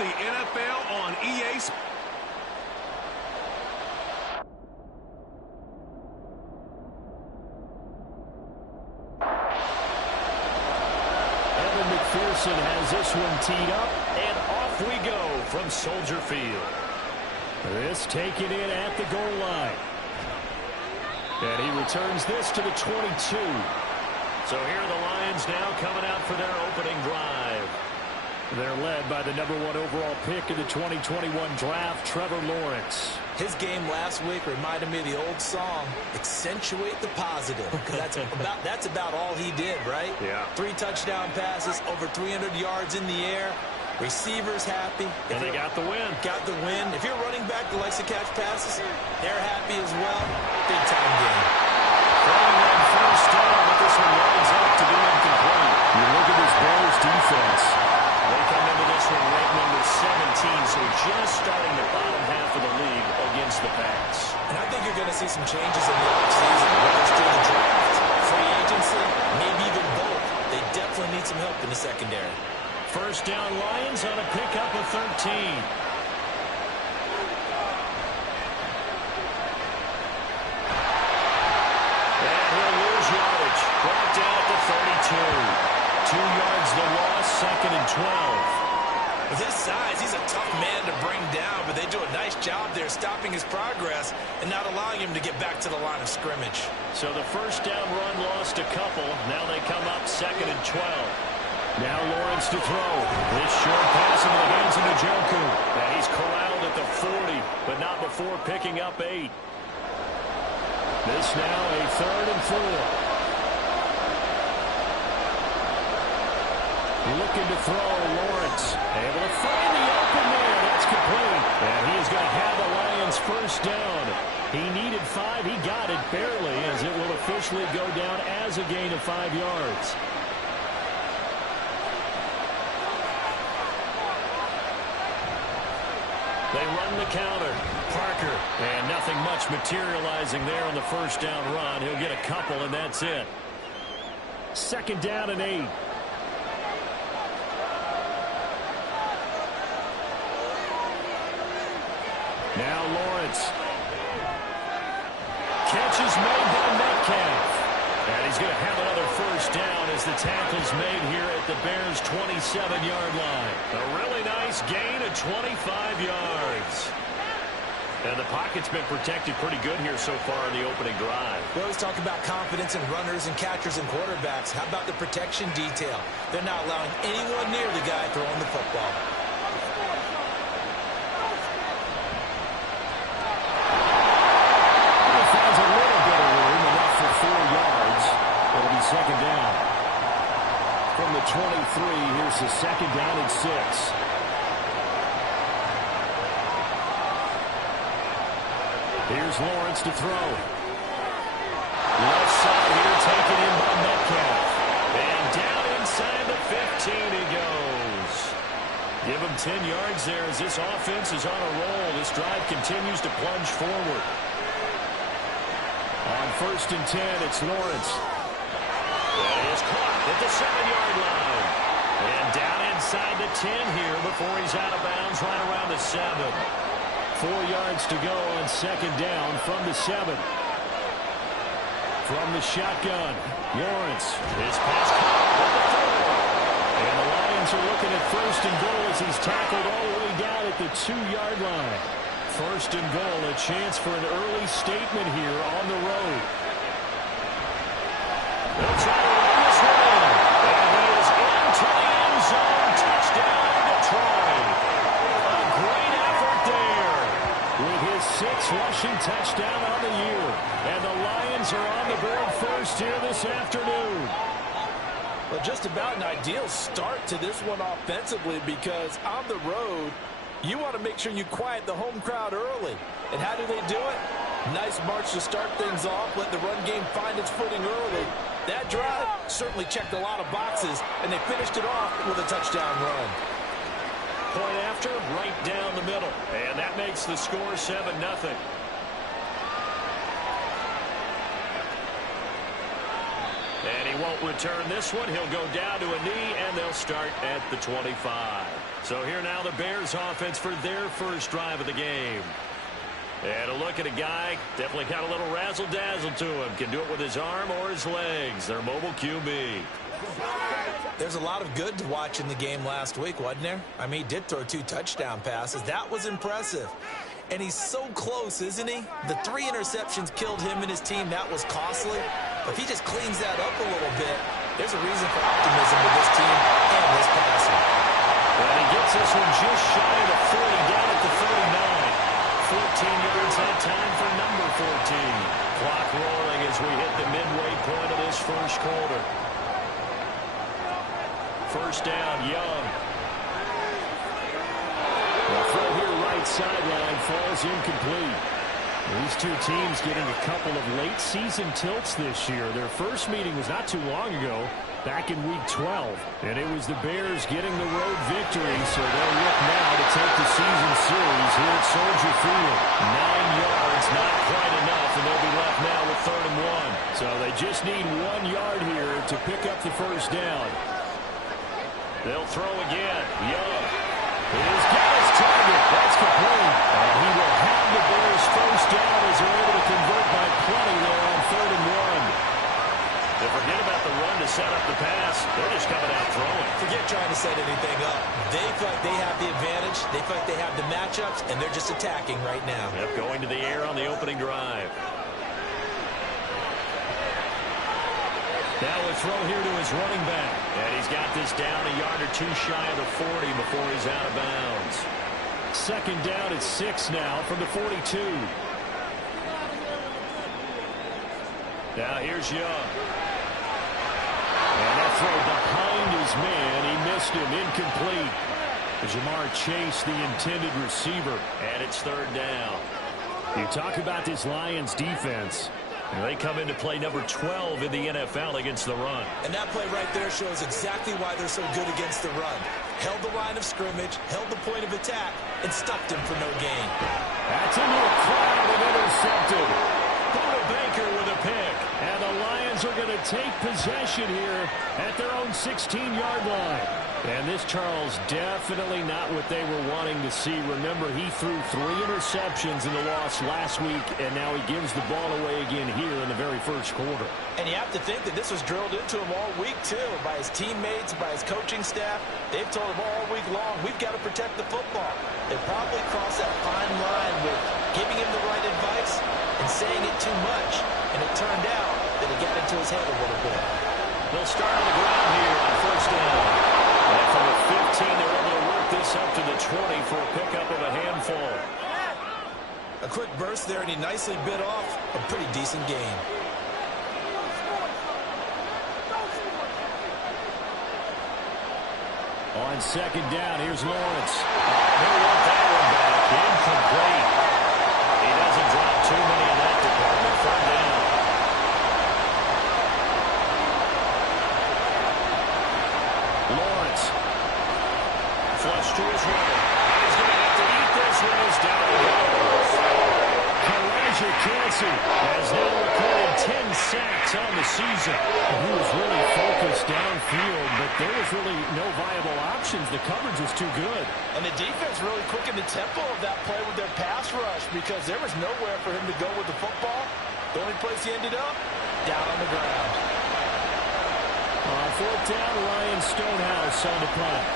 the NFL on EA Sports. Evan McPherson has this one teed up, and off we go from Soldier Field. This taken in at the goal line. And he returns this to the 22. So here are the Lions now coming out for their opening drive. They're led by the #1 overall pick in the 2021 draft, Trevor Lawrence. His game last week reminded me of the old song, accentuate the positive. That's about all he did, right? Yeah. 3 touchdown passes, over 300 yards in the air. Receivers happy. And they got the win. Got the win. If you're running back that likes to catch passes, they're happy as well. Big time game. Throwing on first down, but this one lines up to be incomplete. You look at this Bears defense. They come into this one ranked number 17, so just starting the bottom half of the league against the pass. And I think you're going to see some changes in the offseason, whether it's through the draft, free agency, maybe even both. They definitely need some help in the secondary. First down, Lions on a pickup of 13. And he'll lose yardage. Brought down at the 32. 2 yards the loss, 2nd and 12. With his size, he's a tough man to bring down, but they do a nice job there stopping his progress and not allowing him to get back to the line of scrimmage. So the first down run lost a couple. Now they come up 2nd and 12. Now Lawrence to throw. This short pass into the hands of Njoku. And he's corralled at the 40, but not before picking up 8. This now a 3rd and 4. Looking to throw, Lawrence. Able to find the open there. That's complete. And he is going to have the Lions first down. He needed 5. He got it barely, as it will officially go down as a gain of 5 yards. They run the counter. Parker. And nothing much materializing there on the first down run. He'll get a couple, and that's it. 2nd down and 8. Now Lawrence. Catch is made by Metcalf. And he's going to have another first down as the tackle's made here at the Bears' 27-yard line. A really nice gain of 25 yards. And the pocket's been protected pretty good here so far in the opening drive. We always talk about confidence in runners and catchers and quarterbacks. How about the protection detail? They're not allowing anyone near the guy throwing the football. Second down. From the 23, here's the 2nd down and 6. Here's Lawrence to throw. Left side here taken in by Metcalf. And down inside the 15 he goes. Give him 10 yards there as this offense is on a roll. This drive continues to plunge forward. On 1st and 10, it's Lawrence. That is caught at the 7-yard line. And down inside the 10 here before he's out of bounds right around the 7. 4 yards to go on 2nd down from the 7. From the shotgun, Lawrence. His pass caught at the 4. And the Lions are looking at 1st and goal as he's tackled all the way down at the 2-yard line. 1st and goal, a chance for an early statement here on the road. They'll try to run this one in. And he is into the end zone. Touchdown, Detroit. A great effort there. With his 6th rushing touchdown on the year. And the Lions are on the board first here this afternoon. Well, just about an ideal start to this one offensively, because on the road, you want to make sure you quiet the home crowd early. And how do they do it? Nice march to start things off. Let the run game find its footing early. That drive certainly checked a lot of boxes, and they finished it off with a touchdown run. Point after, right down the middle. And that makes the score 7-0. And he won't return this one. He'll go down to a knee, and they'll start at the 25. So here now the Bears offense for their first drive of the game. And a look at a guy, definitely got a little razzle-dazzle to him. Can do it with his arm or his legs. Their mobile QB. There's a lot of good to watch in the game last week, wasn't there? I mean, he did throw 2 touchdown passes. That was impressive. And he's so close, isn't he? The 3 interceptions killed him and his team. That was costly. If he just cleans that up a little bit, there's a reason for optimism with this team and this passer. And he gets this one just shy of the 40, down at the 39. 14 yards that time for number 14. Clock rolling as we hit the midway point of this first quarter. First down, Young. The throw here right sideline falls incomplete. These two teams getting a couple of late season tilts this year. Their first meeting was not too long ago, back in week 12. And it was the Bears getting the road victory, so they'll look now to take the season series here at Soldier Field. 9 yards, not quite enough, and they'll be left now with 3rd and 1. So they just need 1 yard here to pick up the first down. They'll throw again. Young. He's got his target. That's complete. And he will have the Bears first down as they're able to convert by plenty there on 3rd and 1. They forget about the run to set up the pass. They're just coming out throwing. Forget trying to set anything up. They feel like they have the advantage. They feel like they have the matchups, and they're just attacking right now. Yep, going to the air on the opening drive. Now a throw here to his running back. And he's got this down a yard or 2 shy of the 40 before he's out of bounds. 2nd down at 6 now from the 42. Now here's Young. And that throw behind his man. He missed him. Incomplete. Jamar Chase, the intended receiver. And it's 3rd down. You talk about this Lions defense. They come into play number 12 in the NFL against the run. And that play right there shows exactly why they're so good against the run. Held the line of scrimmage, held the point of attack, and stuffed him for no gain. That's into a crowd and intercepted. Buda Baker with a pick. And the Lions are going to take possession here at their own 16-yard line. And this, Charles, definitely not what they were wanting to see. Remember, he threw 3 interceptions in the loss last week, and now he gives the ball away again here in the very first quarter. And you have to think that this was drilled into him all week, too, by his teammates, by his coaching staff. They've told him all week long, we've got to protect the football. They probably crossed that fine line with giving him the right advice and saying it too much. And it turned out that it got into his head a little bit. They'll start on the ground here on 1st down. And from the 15, they're able to work this up to the 20 for a pickup of a handful. A quick burst there, and he nicely bit off a pretty decent gain. On 2nd down, here's Lawrence. He'll want that one back. Incomplete. He doesn't drop too many in that department. 3rd down. Lawrence. Flush to his right. He's going to have to eat this one as down he goes. Elijah Cansey has now recorded 10 sacks on the season. He was really focused downfield, but there was really no viable options. The coverage was too good. And the defense really quickened the tempo of that play with their pass rush because there was nowhere for him to go with the football. The only place he ended up, down on the ground. On 4th down, Ryan Stonehouse on the punt.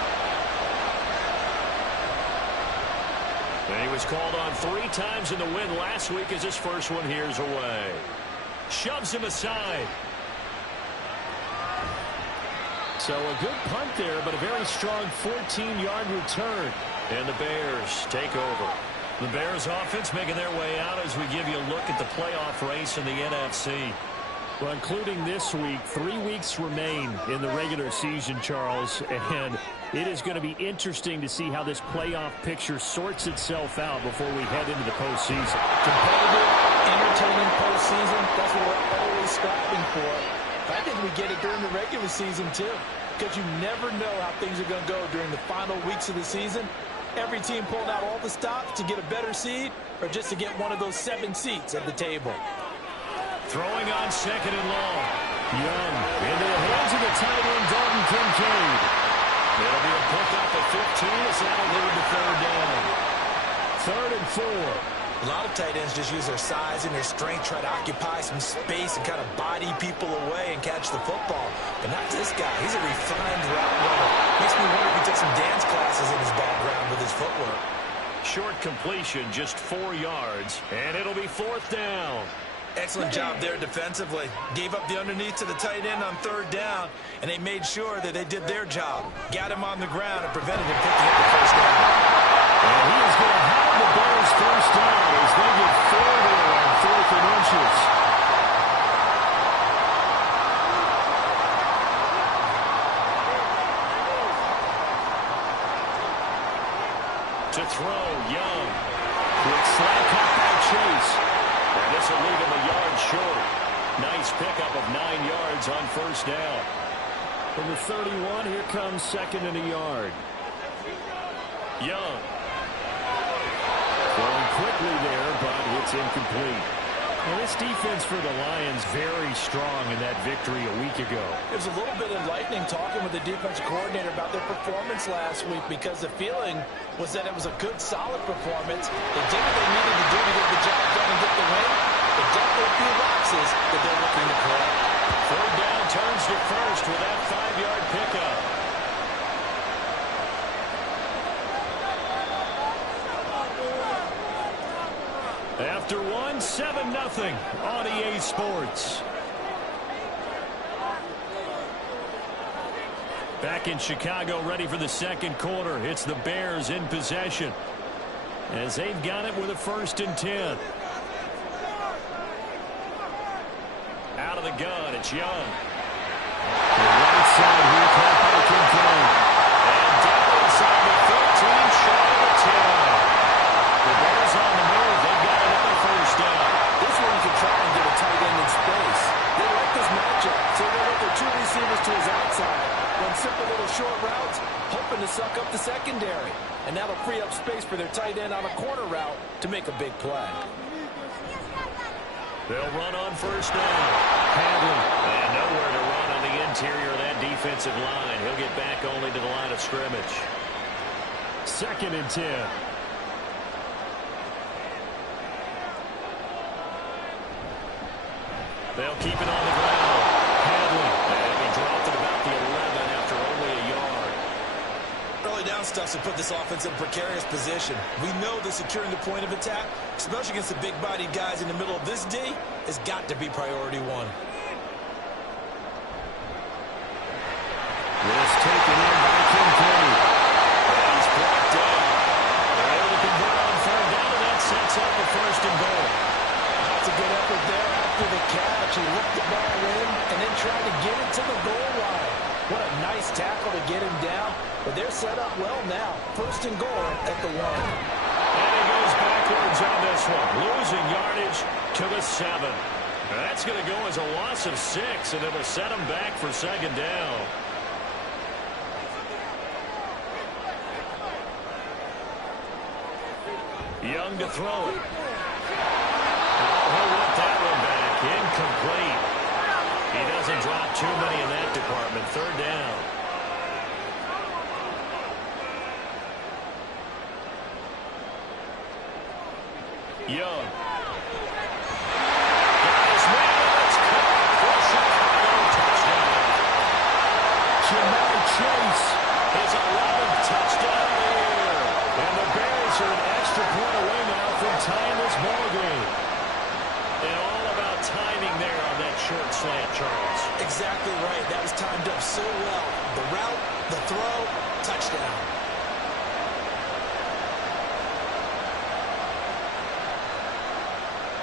And he was called on 3 times in the win last week as his first one here's away. Shoves him aside. So a good punt there, but a very strong 14-yard return. And the Bears take over. The Bears offense making their way out as we give you a look at the playoff race in the NFC. Well, including this week, 3 weeks remain in the regular season, Charles, and it is going to be interesting to see how this playoff picture sorts itself out before we head into the postseason. Competitive, entertaining postseason, that's what we're always striving for. I think we get it during the regular season, too, because you never know how things are going to go during the final weeks of the season. Every team pulling out all the stops to get a better seed or just to get one of those 7 seats at the table. Throwing on 2nd and long. Young into the hands of the tight end, Dalton Kincaid. It'll be a pickup at 15 as that'll lead to third down. 3rd and 4. A lot of tight ends just use their size and their strength, try to occupy some space and kind of body people away and catch the football. But not this guy. He's a refined route runner. Makes me wonder if he took some dance classes in his background with his footwork. Short completion, just 4 yards, and it'll be 4th down. Excellent job there defensively. Gave up the underneath to the tight end on 3rd down, and they made sure that they did their job. Got him on the ground and prevented him picking up the first down. And he is going to have the Bears first down as they get 4 there on 4th and inches. To throw, Young. Quick slap cut by Chase. And this will leave him a yard short. Nice pickup of 9 yards on first down. From the 31, here comes 2nd and a yard. Young. Going quickly there, but it's incomplete. Well, this defense for the Lions very strong in that victory a week ago. It was a little bit enlightening talking with the defensive coordinator about their performance last week because the feeling was that it was a good, solid performance. They did what they needed to do to get the job done and get the win. But definitely a few lapses that they're looking to correct. 3rd down turns to first with that 5-yard pickup. After 1, 7-0 on EA Sports. Back in Chicago, ready for the 2nd quarter. It's the Bears in possession as they've got it with a 1st and 10. Out of the gun, it's Young. The right side here, caught by Kincaid. And down inside the 15, short of the 10. The Bears on the move. They've got another first down. This one can try and get a tight end in space. They like this matchup, so they'll let their 2 receivers to his outside. Run simple little short routes, hoping to suck up the secondary. And that'll free up space for their tight end on a corner route to make a big play. They'll run on first down. Hadley. And nowhere to run on the interior of that defensive line. He'll get back only to the line of scrimmage. 2nd and 10. They'll keep it on the ground. Hadley. And he dropped it about the 11 after only a yard. Early down stuff to put this offense in a precarious position. We know that securing the point of attack, especially against the big-bodied guys in the middle of this D, has got to be priority 1. This taken in by Kincaid. And he's brought down. They're able to convert on 3rd down, and that sets up the 1st and goal. That's a good effort there after the catch. He looked the ball in and then tried to get it to the goal line. What a nice tackle to get him down. But they're set up well now. 1st and goal at the 1. And he goes backwards on this one. Losing yardage to the 7. That's going to go as a loss of 6, and it'll set him back for 2nd down. Young to throw it. He'll let that one back. Incomplete. He doesn't drop too many in that department. 3rd down. Young. Got his man. It's caught for Chicago. Touchdown. Jamar Chase. His 11th touchdown of the year. And the Bears are an extra point away now from tying this ball game. And all about timing there on that short slant, Charles. Exactly right. That was timed up so well. The route, the throw, touchdown.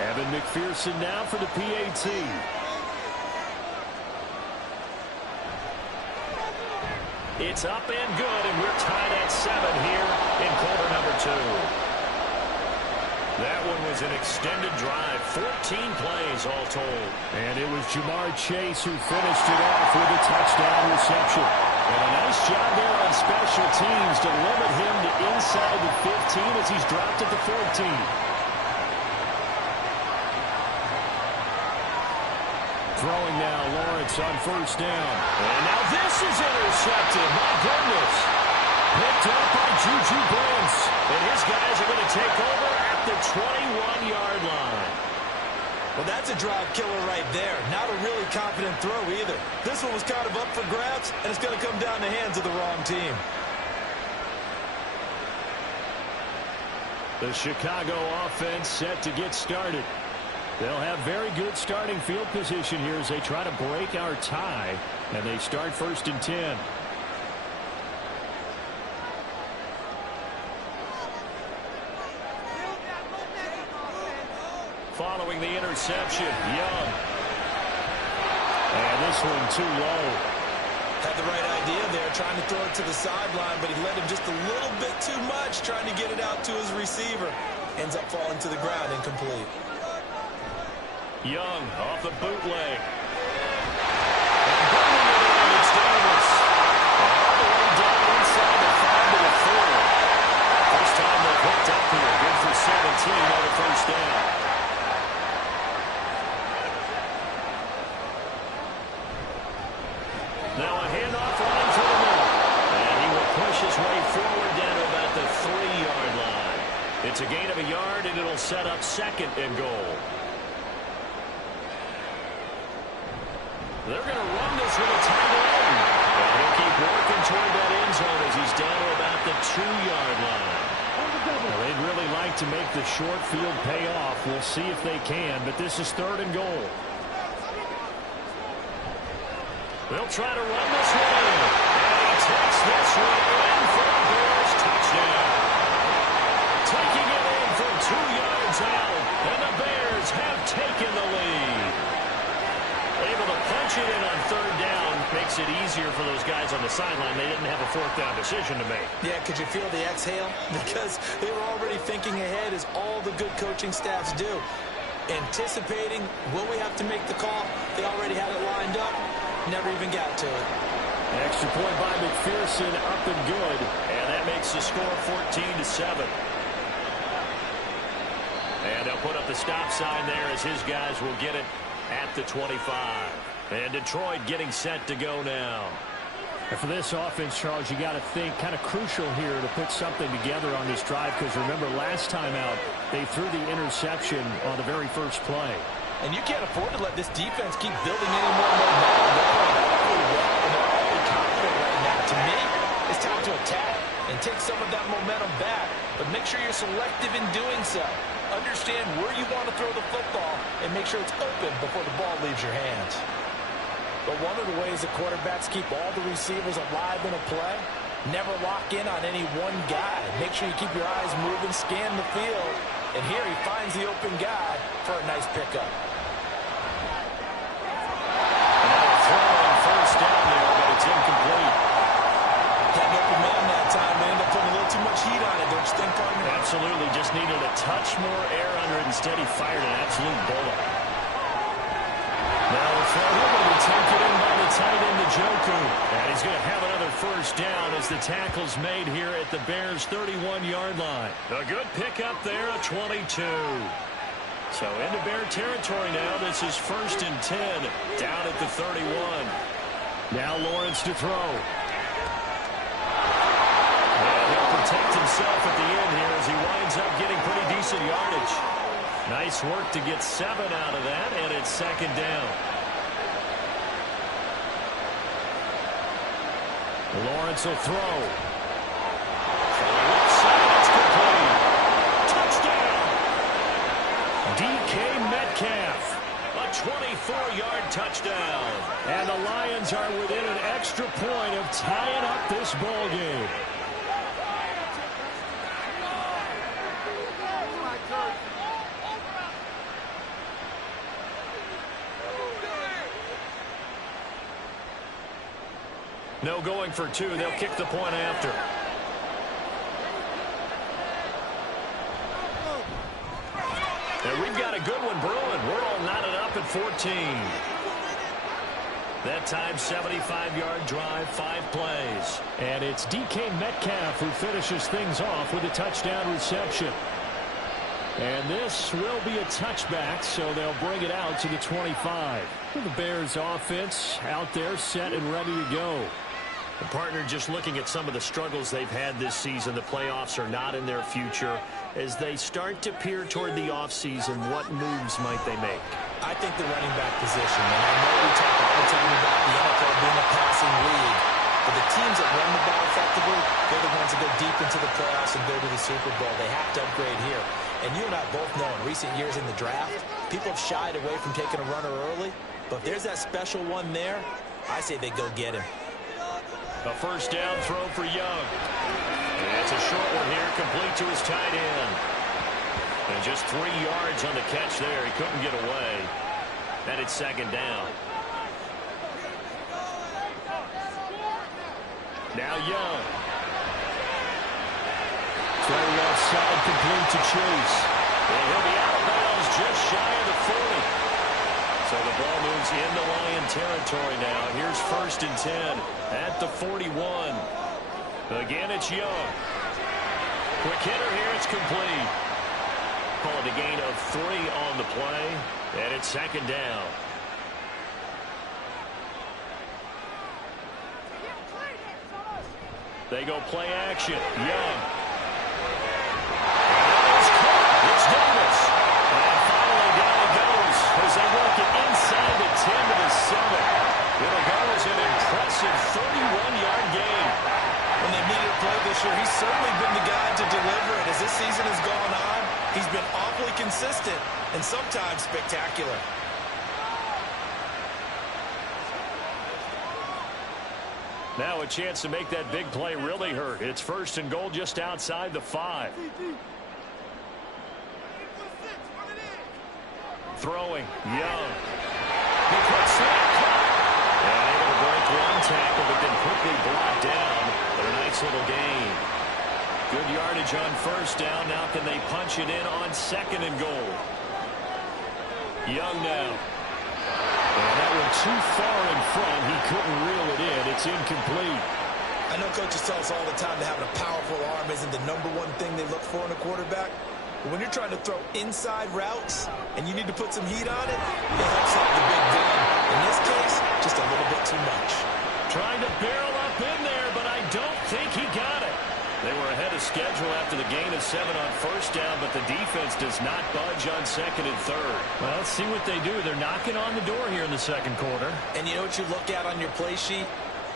Evan McPherson now for the PAT. It's up and good, and we're tied at 7 here in quarter number 2. That one was an extended drive, 14 plays all told. And it was Jamar Chase who finished it off with a touchdown reception. And a nice job there on special teams to limit him to inside the 15 as he's dropped at the 14. Throwing now, Lawrence on first down. And now this is intercepted. My goodness. Picked up by Juju Brents. And his guys are going to take over at the 21-yard line. Well, that's a drive killer right there. Not a really confident throw either. This one was kind of up for grabs, and it's going to come down the hands of the wrong team. The Chicago offense set to get started. They'll have very good starting field position here as they try to break our tie, and they start first and 10. Following the interception, Young. And this one too low. Had the right idea there, trying to throw it to the sideline, but he led him just a little bit too much, trying to get it out to his receiver. Ends up falling to the ground, incomplete. Young off the bootleg. And bringing it in, it's Davis. All the way down inside the 5 to the 4. First time they've hooked up here. Good for 17 on the first down. Now a handoff running for the middle. And he will push his way forward down to about the 3-yard line. It's a gain of a yard, and it'll set up second and goal. They're going to run this with a tight end. And he'll keep working toward that end zone as he's down to about the 2-yard line. Well, they'd really like to make the short field pay off. We'll see if they can, but this is third and goal. They'll try to run this one in. And he takes this one in for a Bears touchdown. Taking it in from 2 yards out. And the Bears have taken the lead. Able to punch it in on third down. Makes it easier for those guys on the sideline. They didn't have a fourth down decision to make. Yeah, could you feel the exhale? Because they were already thinking ahead, as all the good coaching staffs do. Anticipating, will we have to make the call? They already had it lined up. Never even got to it. Extra point by McPherson, up and good. And that makes the score 14-7. And they'll put up the stop sign there as his guys will get it at the 25. And Detroit getting set to go now. And for this offense, Charles, you got to think kind of crucial here to put something together on this drive, because remember last time out they threw the interception on the very first play. And you can't afford to let this defense keep building any more momentum. They're playing awfully well, and they're awfully confident right now. To me, it's time to attack and take some of that momentum back. But make sure you're selective in doing so. Understand where you want to throw the football and make sure it's open before the ball leaves your hands. But one of the ways that quarterbacks keep all the receivers alive in a play, never lock in on any one guy. Make sure you keep your eyes moving, scan the field, and here he finds the open guy for a nice pickup. First down there, but it's incomplete. Had an open man that time. They ended up putting a little too much heat on it, don't you think, partner? Absolutely. Just needed a touch more air under it. Instead, he fired an absolute bullet. Now the throw will be taken in by the tight end, Njoku. And he's going to have another first down as the tackle's made here at the Bears' 31-yard line. A good pickup there, a 22. So into Bear territory now. This is first and 10 down at the 31. Now Lawrence to throw. And he'll protect himself at the end here as he winds up getting pretty decent yardage. Nice work to get 7 out of that, and it's second down. Lawrence will throw. From the left side, it's complete. Touchdown! DK Metcalf. A 24-yard touchdown. And the Lions are within an extra point of tying up this ball game. No going for 2. They'll kick the point after. And we've got a good one brewing. We're all knotted up at 14. That time, 75-yard drive, 5 plays. And it's DK Metcalf who finishes things off with a touchdown reception. And this will be a touchback, so they'll bring it out to the 25. The Bears offense out there set and ready to go. The partner, just looking at some of the struggles they've had this season, the playoffs are not in their future. As they start to peer toward the offseason, what moves might they make? I think the running back position, and I know we talk all the time about the NFL being a passing league, but the teams that run the ball effectively, they're the ones that go deep into the playoffs and go to the Super Bowl. They have to upgrade here. And you and I both know in recent years in the draft, people have shied away from taking a runner early, but if there's that special one there, I say they go get him. A first down throw for Young. It's a short one here, complete to his tight end. And just 3 yards on the catch there. He couldn't get away. And it's second down. Now Young. Throw left side, complete to Chase. And he'll be out of bounds just shy of the 40. So the ball moves into Lion territory now. Here's 1st and 10 at the 41. Again, it's Young. Quick hitter here. It's complete. Call it a gain of 3 on the play. And it's second down. They go play action. Young. It's Davis. And finally down it goes as they work it inside the 10 to the 7. It'll go as an impressive 31-yard gain. When they've needed a play this year, he's certainly been the guy to deliver it. As this season has gone on, he's been awfully consistent and sometimes spectacular. Now a chance to make that big play really hurt. It's 1st and goal just outside the 5. Throwing, Young. He puts that cut. And able to break one tackle, but then quickly blocked down. But a nice little gain. Good yardage on 1st down. Now can they punch it in on 2nd and goal? Young now. And that one too far in front. He couldn't reel it in. It's incomplete. I know coaches tell us all the time that having a powerful arm isn't the #1 thing they look for in a quarterback. But when you're trying to throw inside routes and you need to put some heat on it, it helps out the big gun. In this case, just a little bit too much. Trying to barrel up in there, but I don't think he got it. They were ahead of schedule after the gain of 7 on 1st down, but the defense does not budge on 2nd and 3rd. Well, let's see what they do. They're knocking on the door here in the 2nd quarter. And you know what you look at on your play sheet?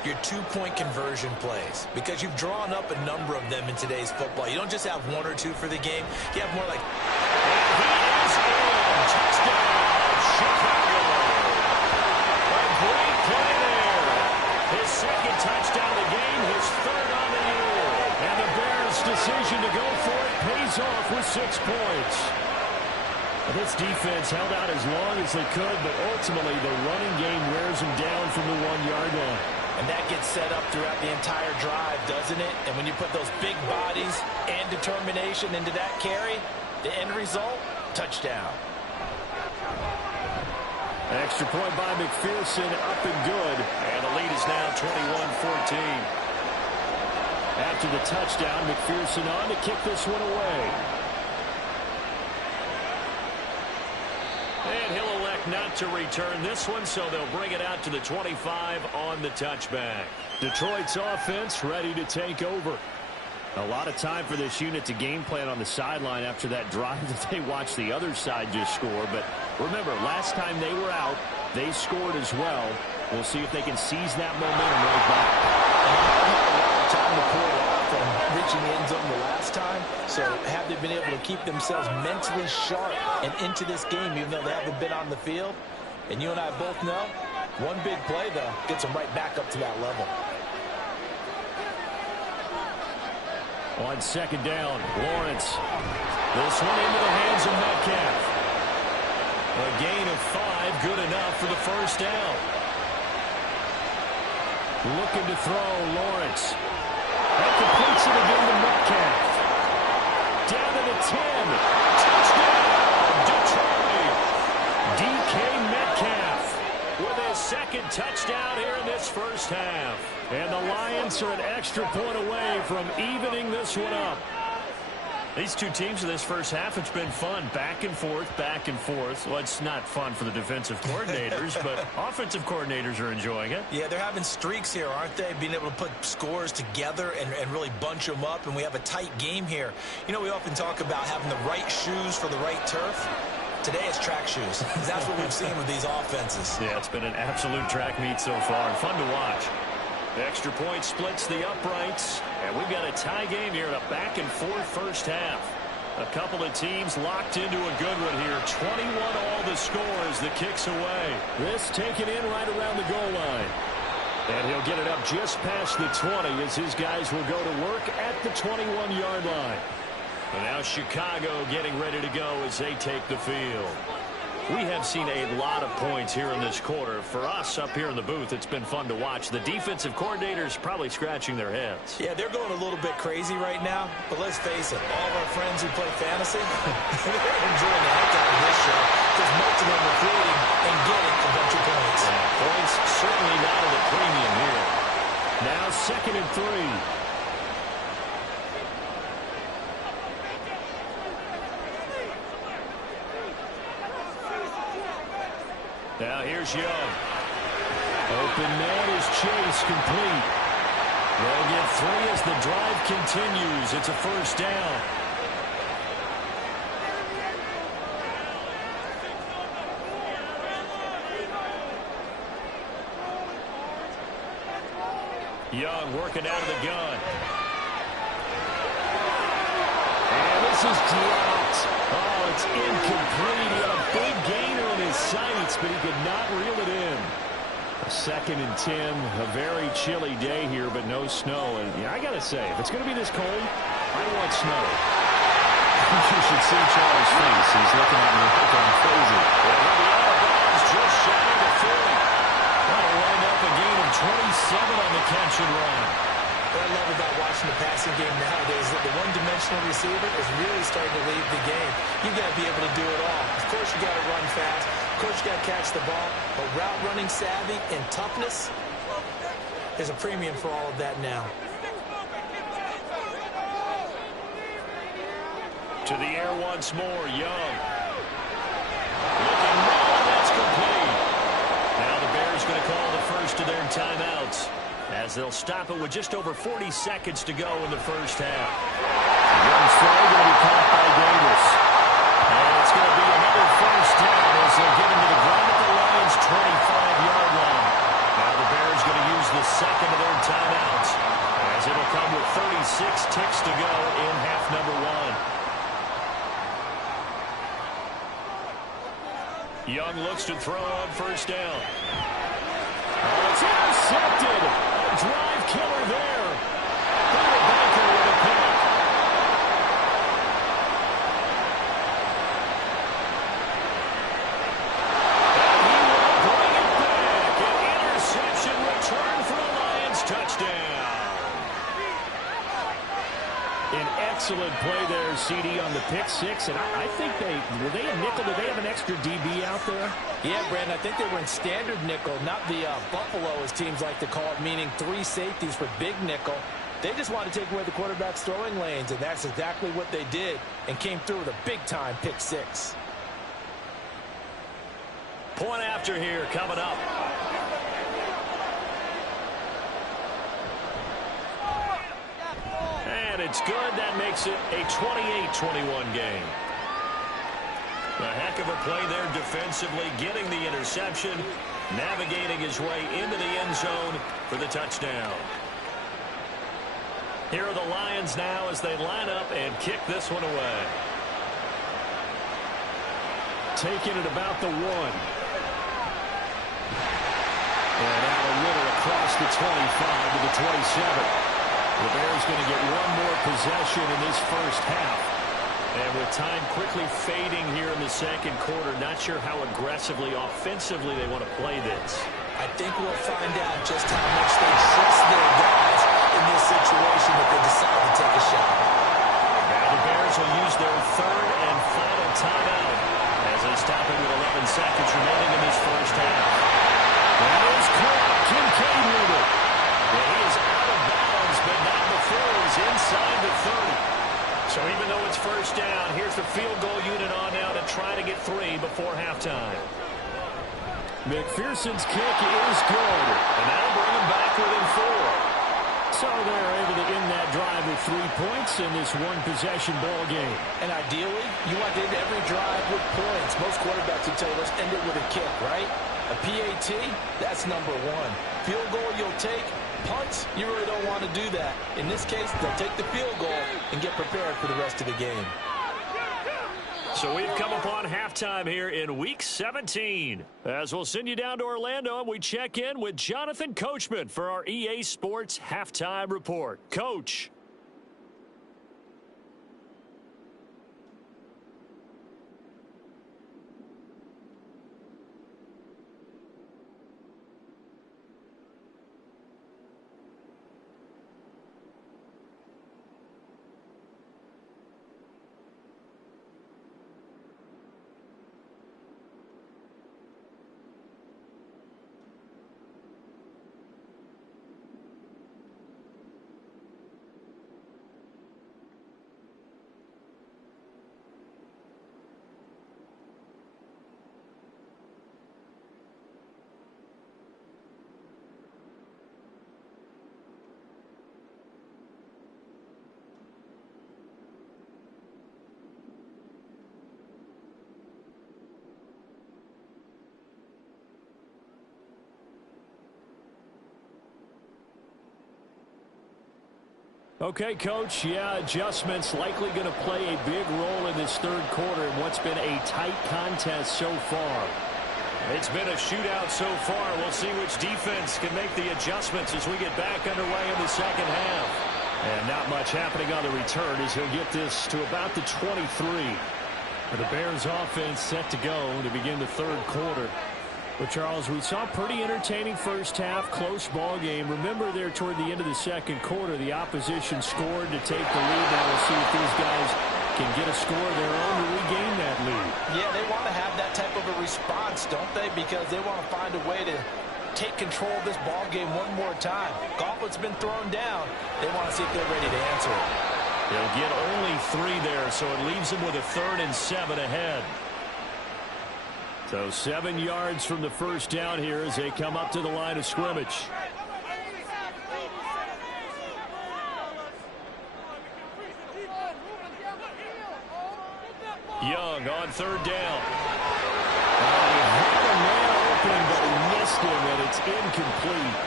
Your 2-point conversion plays. Because you've drawn up a number of them in today's football. You don't just have 1 or 2 for the game. You have more like... And he is in. Touchdown, Chicago. A great play there. His 2nd touchdown of the game, his 3rd on the year. And the Bears' decision to go for it pays off with 6 points. This defense held out as long as they could, but ultimately the running game wears them down from the 1-yard line. And that gets set up throughout the entire drive, doesn't it? And when you put those big bodies and determination into that carry, the end result, touchdown. An extra point by McPherson, up and good. And the lead is now 21-14. After the touchdown, McPherson on to kick this one away. And he'll elect not to return this one, so they'll bring it out to the 25 on the touchback. Detroit's offense ready to take over. A lot of time for this unit to game plan on the sideline after that drive that they watched the other side just score. But remember, last time they were out, they scored as well. We'll see if they can seize that momentum right back. Time to pull it off from reaching the end zone the last time. So have they been able to keep themselves mentally sharp and into this game, even though they haven't been on the field? And you and I both know, one big play, though, gets them right back up to that level. On 2nd down, Lawrence. This one into the hands of Metcalf. A gain of 5, good enough for the 1st down. Looking to throw, Lawrence. That completes it again to Metcalf. Down to the 10. Touchdown, Detroit. DK Metcalf with his 2nd touchdown here in this 1st half. And the Lions are an extra point away from evening this one up. These two teams in this first half, it's been fun. Back and forth, back and forth. Well, it's not fun for the defensive coordinators, but offensive coordinators are enjoying it. Yeah, they're having streaks here, aren't they? Being able to put scores together and really bunch them up, and we have a tight game here. You know, we often talk about having the right shoes for the right turf. Today it's track shoes. That's what we've seen with these offenses. Yeah, it's been an absolute track meet so far, and fun to watch. The extra point splits the uprights, and we've got a tie game here in a back-and-forth first half. A couple of teams locked into a good one here. 21 all the score as the kick's away. This taken in right around the goal line. And he'll get it up just past the 20 as his guys will go to work at the 21-yard line. And now Chicago getting ready to go as they take the field. We have seen a lot of points here in this quarter. For us up here in the booth, it's been fun to watch. The defensive coordinators probably scratching their heads. Yeah, they're going a little bit crazy right now. But let's face it, all of our friends who play fantasy, they're enjoying the heck out of this show because most of them are creating and getting a bunch of points. Yeah, points certainly not at a premium here. Now 2nd and 3. Now here's Young. Open man is Chase, complete. They'll get 3 as the drive continues. It's a first down. Young working out of the gun. And this is dropped. Oh, it's incomplete. He had a big gainer in his sights, but he could not reel it in. 2nd and 10, a very chilly day here, but no snow. And yeah, I got to say, if it's going to be this cold, I want snow. You should see Charles' face. He's looking at me like I'm crazy. Well, the out of bounds just shy of the 40. That'll wind up a gain of 27 on the catch and run. What I love about watching the passing game nowadays is that the one-dimensional receiver is really starting to lead the game. You've got to be able to do it all. Of course, you got to run fast. Of course, you got to catch the ball. But route running savvy and toughness, there's a premium for all of that now. To the air once more, Young. Looking low, that's complete. Now the Bears going to call the first of their timeouts, as they'll stop it with just over 40 seconds to go in the first half. Young's throw going to be caught by Davis. And it's going to be another first down as they'll get him to the ground at the Lions' 25-yard line. Now the Bears going to use the second of their timeouts, as it'll come with 36 ticks to go in half number 1. Young looks to throw on first down. Oh, it's intercepted. A drive killer there. Buda Baker with a pick. And he will bring it back. An interception return for a Lions touchdown. An excellent play there, CD, on the pick six. And I think were they a nickel? Did they have an extra DB out there? Yeah, Brandon, I think they were in standard nickel, not the Buffalo, as teams like to call it, meaning 3 safeties for big nickel. They just wanted to take away the quarterback's throwing lanes, and that's exactly what they did, and came through with a big-time pick six. Point after here coming up. And it's good. That makes it a 28-21 game. A heck of a play there defensively, getting the interception, navigating his way into the end zone for the touchdown. Here are the Lions now as they line up and kick this one away. Taking it about the 1. And Allen Ritter across the 25 to the 27. The Bears going to get one more possession in this first half. And with time quickly fading here in the second quarter, not sure how aggressively, offensively they want to play this. I think we'll find out just how much they trust their guys in this situation if they decide to take a shot. Now the Bears will use their third and final timeout as they stop it with 11 seconds remaining in this first half. That is caught. Kincaid with it. And he is out of bounds, but not before he's inside the 30. So even though it's It's first down. Here's the field goal unit on now to try to get 3 before halftime. McPherson's kick is good. And that'll bring him back within 4. So they're able to end that drive with 3 points in this one-possession ball game. And ideally, you want to end every drive with points. Most quarterbacks would tell you, let's end it with a kick, right? A PAT, that's number 1. Field goal you'll take. Punts, you really don't want to do that. In this case, they'll take the field goal and get prepared for the rest of the game. So we've come upon halftime here in Week 17. As we'll send you down to Orlando, and we check in with Jonathan Coachman for our EA Sports Halftime Report. Coach. Okay, Coach, yeah, adjustments likely going to play a big role in this third quarter in what's been a tight contest so far. It's been a shootout so far. We'll see which defense can make the adjustments as we get back underway in the second half. And not much happening on the return as he'll get this to about the 23. For the Bears offense set to go to begin the third quarter. But, Charles, we saw a pretty entertaining first half, close ball game. Remember there toward the end of the second quarter, the opposition scored to take the lead. Now we'll see if these guys can get a score of their own to regain that lead. Yeah, they want to have that type of a response, don't they? Because they want to find a way to take control of this ball game one more time. Gauntlet's been thrown down. They want to see if they're ready to answer it. They'll get only 3 there, so it leaves them with a 3rd and 7 ahead. So 7 yards from the first down here as they come up to the line of scrimmage. Young on 3rd down. He had a man open, but he missed him, and it's incomplete.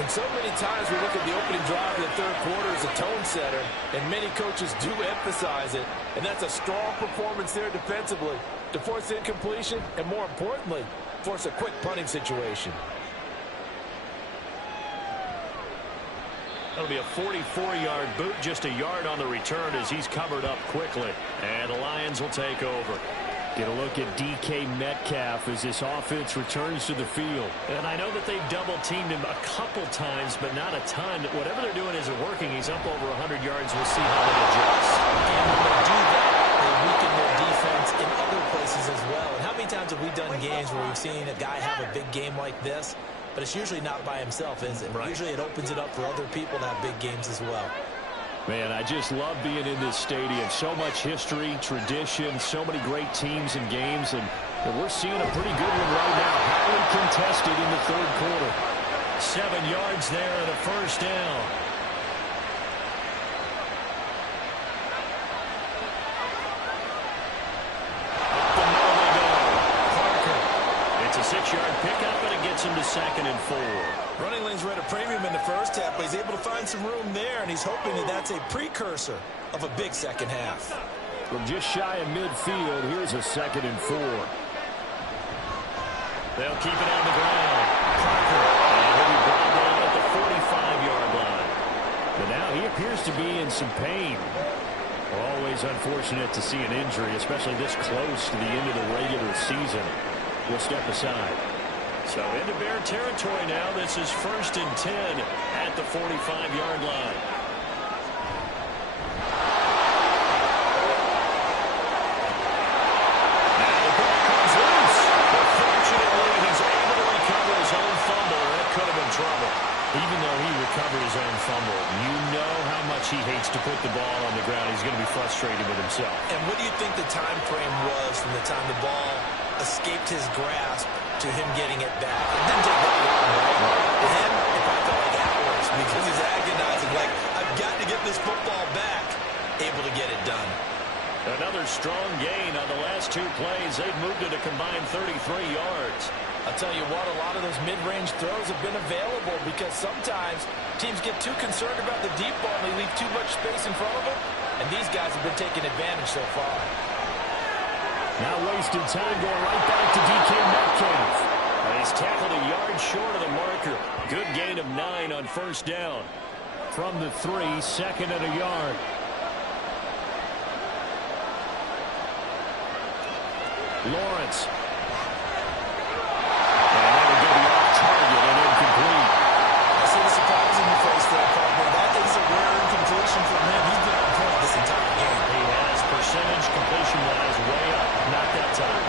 And so many times we look at the opening drive of the third quarter as a tone setter, and many coaches do emphasize it, and that's a strong performance there defensively to force incompletion and, more importantly, force a quick punting situation. That'll be a 44-yard boot, just a yard on the return as he's covered up quickly. And the Lions will take over. Get a look at DK Metcalf as this offense returns to the field. And I know that they've double-teamed him a couple times, but not a ton. Whatever they're doing isn't working. He's up over 100 yards. We'll see how they adjust. And when they do that, they weaken their defense in other places as well. And how many times have we done games where we've seen a guy have a big game like this, but it's usually not by himself, is it? Right. Usually it opens it up for other people to have big games as well. Man, I just love being in this stadium. So much history, tradition, so many great teams and games, and we're seeing a pretty good one right now. Highly contested in the third quarter. 7 yards there and a first down. Up the middle they go. Parker. It's a 6-yard pickup, and it gets him to 2nd and 4. Running lanes were at a premium in the first half, but he's able to find some room there, and he's hoping that that's a precursor of a big second half. From just shy of midfield, here's a 2nd and 4. They'll keep it on the ground. Parker. And he'll be brought down at the 45-yard line. But now he appears to be in some pain. Always unfortunate to see an injury, especially this close to the end of the regular season. We'll step aside. So into Bear territory now. This is 1st and 10 at the 45-yard line. Now the ball comes loose. But fortunately, he's able to recover his own fumble. That could have been trouble. Even though he recovered his own fumble, you know how much he hates gets to put the ball on the ground, he's going to be frustrated with himself. And what do you think the time frame was from the time the ball escaped his grasp to him getting it back? It didn't take that long, right? For him, it probably felt like hours because he's agonizing, like, I've got to get this football back. Able to get it done. Another strong gain on the last 2 plays. They've moved it a combined 33 yards. I'll tell you what, a lot of those mid-range throws have been available because sometimes teams get too concerned about the deep ball and they leave too much space in front of them, and these guys have been taking advantage so far. Now wasting time going right back to DK Metcalf. And he's tackled a yard short of the marker. Good gain of 9 on first down. From the 3, 2nd and a yard. Lawrence. And that'll go off target and incomplete. I see the surprise in your face there, partner. That is a rare incompletion from him. He's been on point this entire game. He has percentage completion-wise way up. Not that time.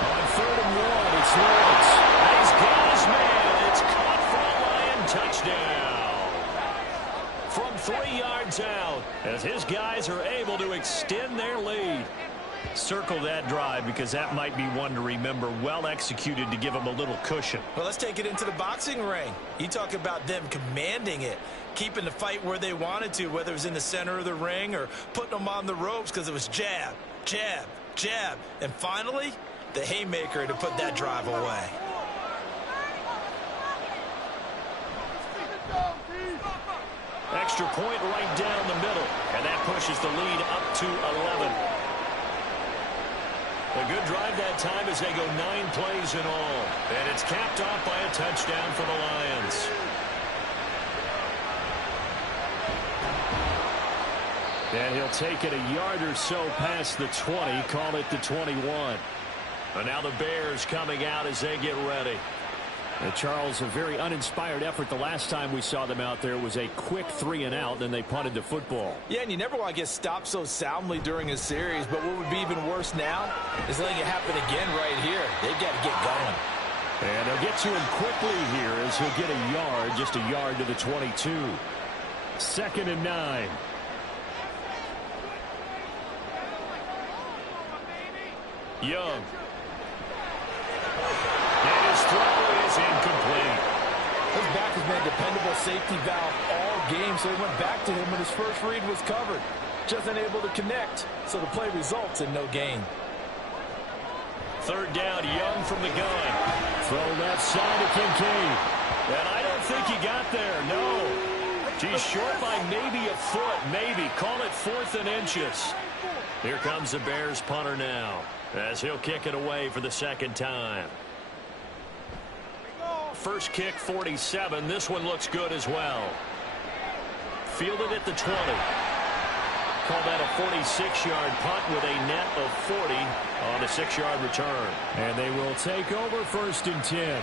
On 3rd and 1, it's Lawrence. And he's got his man. It's caught for a Lion touchdown. From 3 yards out, as his guys are able to extend their lead. Circle that drive because that might be one to remember. Well executed to give them a little cushion. Well, let's take it into the boxing ring. You talk about them commanding it, keeping the fight where they wanted to, whether it was in the center of the ring or putting them on the ropes because it was jab, jab, jab. And finally, the haymaker to put that drive away. Extra point right down the middle, and that pushes the lead up to 11. A good drive that time as they go 9 plays in all. And it's capped off by a touchdown for the Lions. And he'll take it a yard or so past the 20, call it the 21. And now the Bears coming out as they get ready. Charles, a very uninspired effort. The last time we saw them out there was a quick 3 and out, then they punted the football. Yeah, and you never want to get stopped so soundly during a series, but what would be even worse now is letting it happen again right here. They've got to get going. And they'll get to him quickly here as he'll get a yard, just a yard to the 22. 2nd and 9. Young. And his throw is incomplete. His back has been a dependable safety valve all game, so he went back to him when his first read was covered. Just unable to connect, so the play results in no gain. 3rd down, Young from the gun. Throw left side to Kincaid. And I don't think he got there, no. He's short by maybe a foot, maybe. Call it 4th and inches. Here comes the Bears punter now, as he'll kick it away for the 2nd time. First kick, 47. This one looks good as well. Fielded at the 20. Call that a 46-yard punt with a net of 40 on a 6-yard return. And they will take over 1st and 10.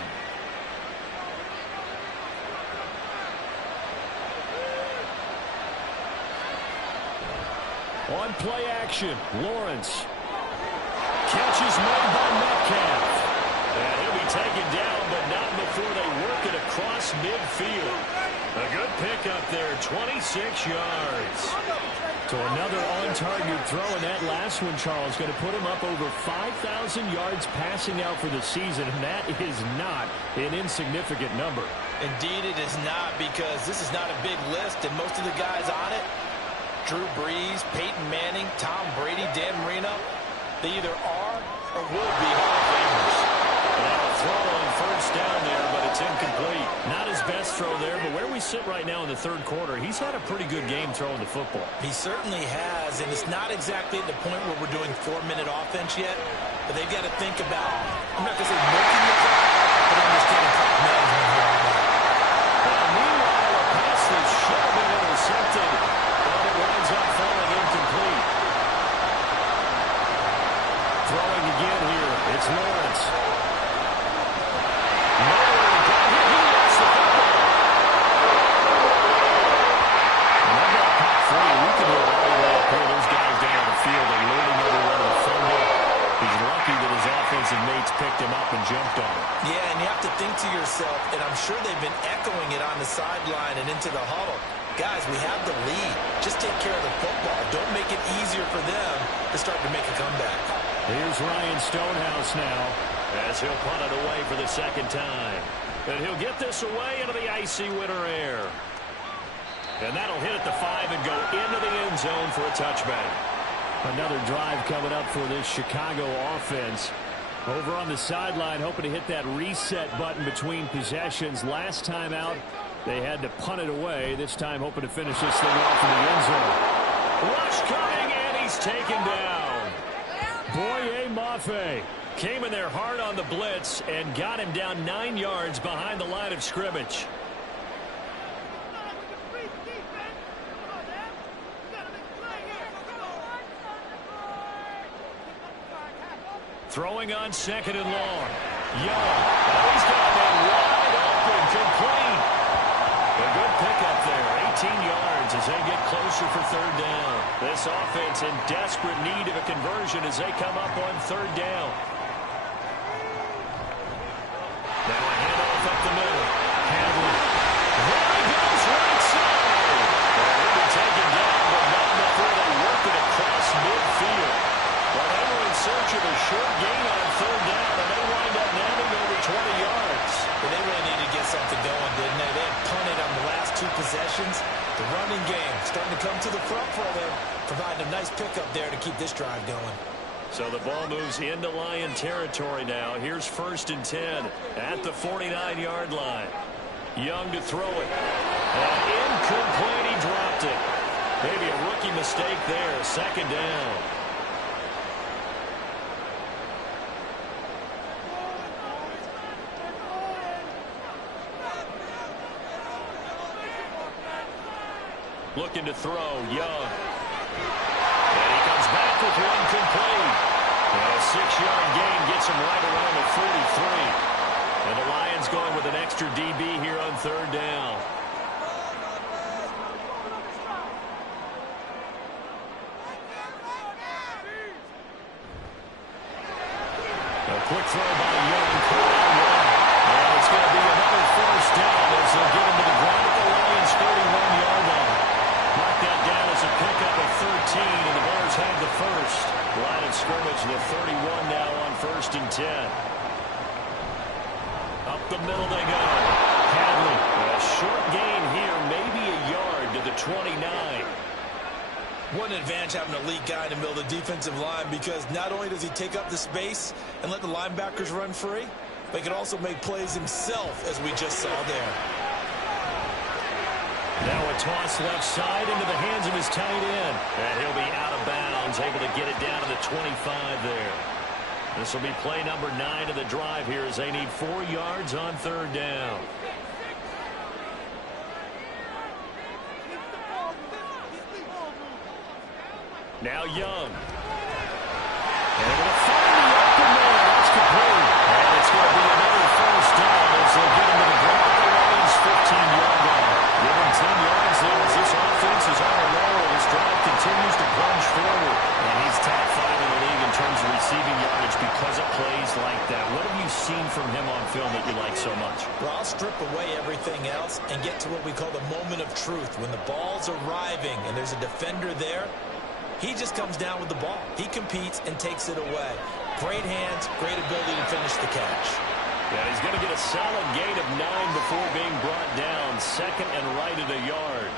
On play action, Lawrence. Catch is made by Metcalf. And he'll be taken down, but not before they work it across midfield. A good pickup there, 26 yards. So another on-target throw, and that last one, Charles, going to put him up over 5,000 yards passing out for the season, and that is not an insignificant number. Indeed it is not, because this is not a big list, and most of the guys on it, Drew Brees, Peyton Manning, Tom Brady, Dan Marino, they either are or will be Hall of Famers. Now a throw on 1st down there, but it's incomplete. Not his best throw there, but where we sit right now in the 3rd quarter, he's had a pretty good game throwing the football. He certainly has, and it's not exactly at the point where we're doing 4-minute offense yet, but they've got to think about, I'm not going to say milking the clock, but understanding clock management here. Meanwhile, a pass that should have been intercepted, but it winds up falling incomplete. Throwing again here, it's Lawrence. Picked him up and jumped on it. Yeah, and you have to think to yourself, and I'm sure they've been echoing it on the sideline and into the huddle. guys, we have the lead. Just take care of the football. Don't make it easier for them to start to make a comeback. Here's Ryan Stonehouse now, as he'll punt it away for the second time. And he'll get this away into the icy winter air. And that'll hit at the 5 and go into the end zone for a touchback. Another drive coming up for this Chicago offense. Over on the sideline, hoping to hit that reset button between possessions. Last time out, they had to punt it away. This time, hoping to finish this thing off in the end zone. Rush coming, and he's taken down. Boye Mafe came in there hard on the blitz and got him down 9 yards behind the line of scrimmage. Throwing on 2nd and long. Young. Oh, he's got that wide open, complete. A good pickup there. 18 yards as they get closer for 3rd down. This offense in desperate need of a conversion as they come up on 3rd down. Now a handoff up the middle. Hadley. There he goes, right side. He'll be taken down, but not before they work it across midfield. Well, they were in search of a short gain on 3rd down, and they wind up nabbing over 20 yards. But they really needed to get something going, didn't they? They had punted on the last 2 possessions. The running game starting to come to the front for them, providing a nice pickup there to keep this drive going. So the ball moves into Lion territory now. Here's 1st and 10 at the 49-yard line. Young to throw it. And incomplete, he dropped it. Maybe a rookie mistake there. 2nd down. Looking to throw, Young. And he comes back with one complete. And a 6-yard gain gets him right around the 43. And the Lions going with an extra DB here on 3rd down. A quick throw by Young. And it's going to be another 1st down as they'll get him to the ground at the Lions' 31-yard line. Mark that down as a pickup of 13, and the Bears have the 1st. Line of scrimmage to the 31 now on 1st and 10. Up the middle they go. Hadley, a short gain here, maybe a yard to the 29. What an advantage having an elite guy in the middle of the defensive line, because not only does he take up the space and let the linebackers run free, but he can also make plays himself, as we just saw there. Now a toss left side into the hands of his tight end. And he'll be out of bounds, able to get it down to the 25 there. This will be play number 9 of the drive here as they need 4 yards on 3rd down. Now Young. And able to find the open man. That's complete. And it's going to be another 1st down as they get him to the ground at the Lions' 15-yard line. Give him 10 yards there as this offense is on a roll. This drive continues to plunge forward. And he's top 5 in the league in terms of receiving yardage because of plays like that. What have you seen from him on film that you like so much? Well, I'll strip away everything else and get to what we call the moment of truth. When the ball's arriving and there's a defender there, he just comes down with the ball. He competes and takes it away. Great hands, great ability to finish the catch. Yeah, he's going to get a solid gain of 9 before being brought down. 2nd and right at a yard.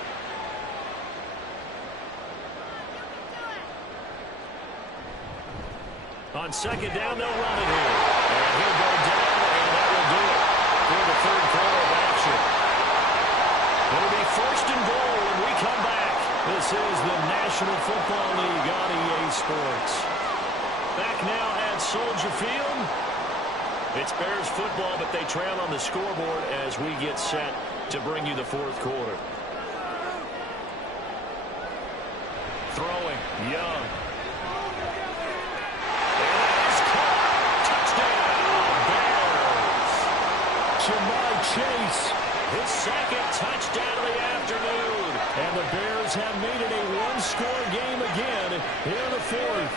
On 2nd down, they'll run it here. And he'll go down, and that will do it for the 3rd quarter of action. It'll be 1st and goal when we come back. This is the National Football League on EA Sports. Back now at Soldier Field. It's Bears football, but they trail on the scoreboard as we get set to bring you the 4th quarter. Throwing, Young. And that is caught. Touchdown, Bears. Jamar Chase. His 2nd touchdown of the afternoon. And the Bears have made it a 1-score game again here in the 4th.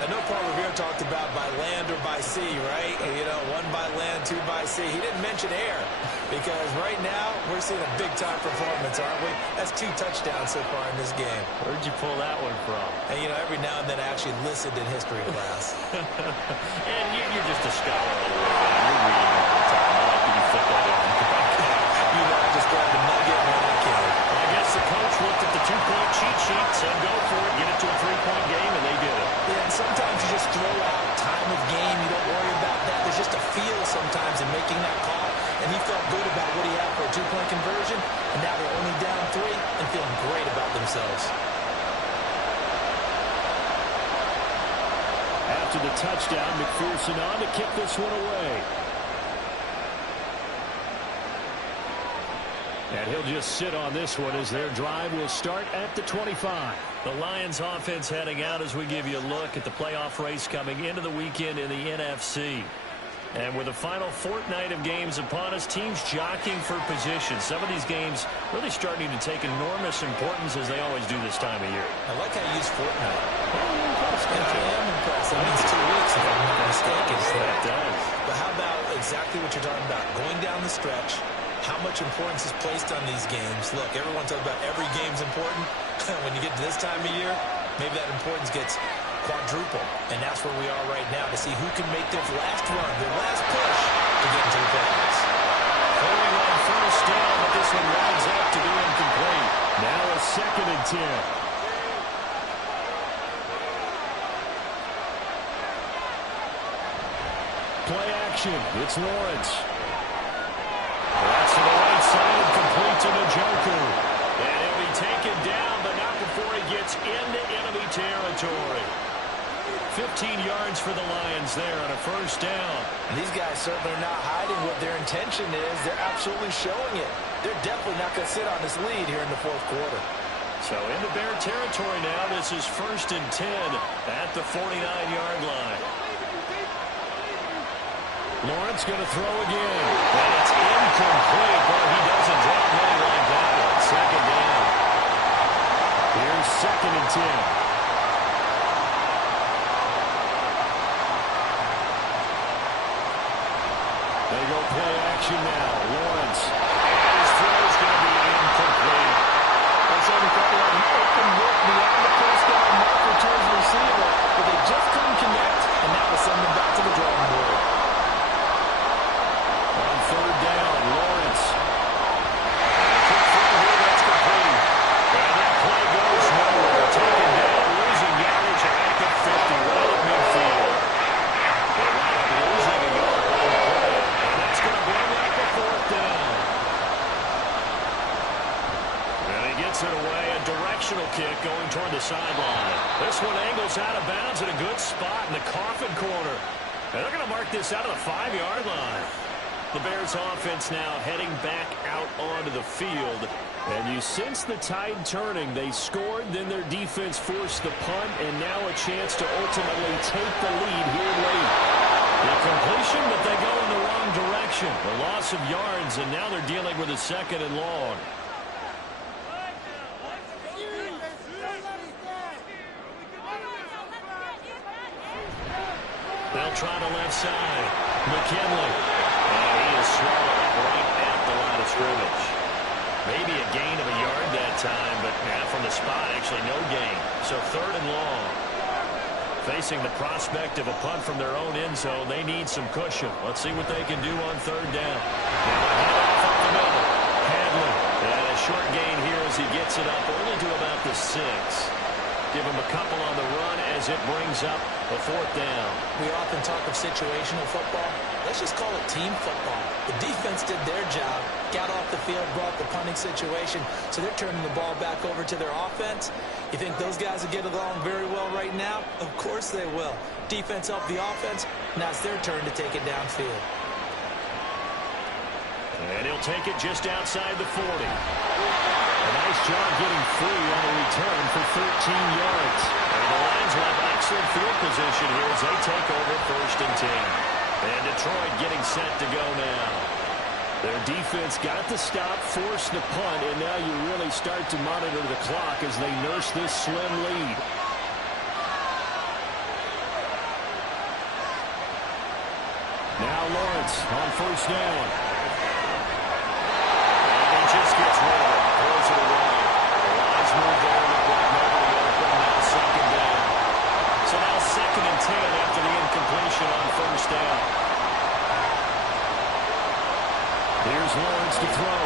I know Paul Revere talked about by land or by sea, right? You know, 1 by land, 2 by sea. He didn't mention air. Because right now, we're seeing a big-time performance, aren't we? That's 2 touchdowns so far in this game. Where'd you pull that one from? And, you know, every now and then I actually listened in history class. And you're just a scholar all the way, man. You're reading all the time. I like that you fit that in. You know, I just grabbed a nugget when I can. I guess the coach looked at the 2-point cheat sheet, said go for it, get it to a 3-point game, and they did it. Yeah, and sometimes you just throw out time of game. You don't worry about that. There's just a feel sometimes in making that call. And he felt good about what he had for a 2-point conversion. And now they're only down 3 and feeling great about themselves. After the touchdown, McPherson on to kick this one away. And he'll just sit on this one as their drive will start at the 25. The Lions offense heading out as we give you a look at the playoff race coming into the weekend in the NFC. And with the final fortnight of games upon us, teams jockeying for position. Some of these games really starting to take enormous importance as they always do this time of year. I like how you use fortnight. And I am impressed. That means 2 weeks if I'm not mistaken. That does. But how about exactly what you're talking about? Going down the stretch, how much importance is placed on these games. Look, everyone talks about every game's important. When you get to this time of year, maybe that importance gets quadruple. And that's where we are right now to see who can make their last run, their last push to get into the playoffs. Going on first down, but this one winds up to be incomplete. Now a 2nd and 10. Play action. It's Lawrence. That's to the right side, complete to Njoku. And he'll be taken down, but not before he gets into enemy territory. 15 yards for the Lions there on a first down. And these guys certainly are not hiding what their intention is. They're absolutely showing it. They're definitely not going to sit on this lead here in the 4th quarter. So into Bear territory now. This is 1st and 10 at the 49-yard line. Lawrence going to throw again. And it's incomplete. Well, he doesn't drop money like that one. 2nd down. Here's 2nd and 10. They go play action now. Lawrence. And his throw is going to be incomplete. That's what we thought about an open look beyond the first down marker towards the receiver, but they just couldn't connect, and that will send them back to the drawing board. On 3rd down, Lawrence. Quick throw here, that's complete. And that play goes nowhere. Taken down, losing yardage at the 50, right at midfield. They wind up losing a yard on the play. And that's going to bring up the 4th down. And he gets it away. A directional kick going toward the sideline. This one angles out of bounds in a good spot in the coffin corner. And they're going to mark this out of the 5-yard line. The Bears offense now heading back out onto the field. And you sense the tide turning. They scored, then their defense forced the punt, and now a chance to ultimately take the lead here late. The completion, but they go in the wrong direction. The loss of yards, and now they're dealing with a 2nd and long. They'll try the left side. McKinley. And he is swallowed right at the line of scrimmage. Maybe a gain of a yard that time, but now from the spot, actually no gain. So 3rd and long. Facing the prospect of a punt from their own end zone, they need some cushion. Let's see what they can do on 3rd down. Now a handoff up the middle. Hadley. And a short gain here as he gets it up only to about the 6. Give him a couple on the run as it brings up a 4th down. We often talk of situational football. Let's just call it team football. The defense did their job, got off the field, brought the punting situation, so they're turning the ball back over to their offense. You think those guys will get along very well right now? Of course they will. Defense helped the offense. Now it's their turn to take it downfield. And he'll take it just outside the 40. A nice job getting free on the return for 13 yards. And the Lions will have excellent field position here as they take over 1st and 10. And Detroit getting set to go now. Their defense got the stop, forced the punt, and now you really start to monitor the clock as they nurse this slim lead. Now Lawrence on 1st down. gets rid of it. Throws it away. The wise move there. Looked like nobody open. Now second down. So now 2nd and 10 after the incompletion on first down. Here's Lawrence to throw.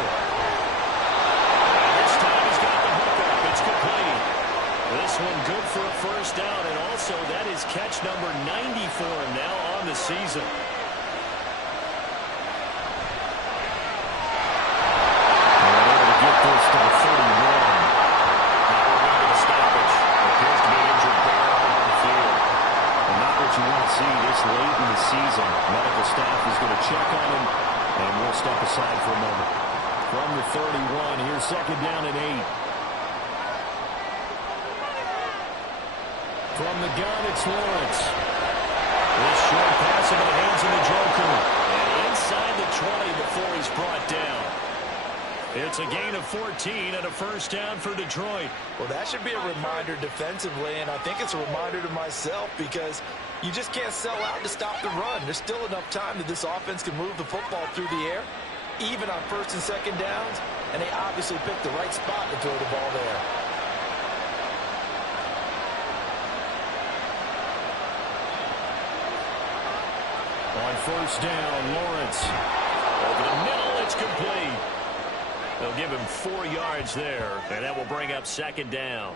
And this time he's got the hook up. It's complete. This one good for a first down, and also that is catch number 90 for him now on the season. This to the 31. Now we're going to the stoppage. Appears to be an injured bear on the field. And not what you want to see this late in the season. Medical staff is going to check on him, and we'll step aside for a moment. From the 31, here's 2nd down and 8. From the gun, it's Lawrence. This short pass into the hands of the Joker. And inside the 20 before he's brought down. It's a gain of 14 and a first down for Detroit. Well, that should be a reminder defensively, and I think it's a reminder to myself because you just can't sell out to stop the run. There's still enough time that this offense can move the football through the air, even on 1st and 2nd downs, and they obviously picked the right spot to throw the ball there. On first down, Lawrence. Over the middle, it's complete. They'll give him 4 yards there, and that will bring up 2nd down.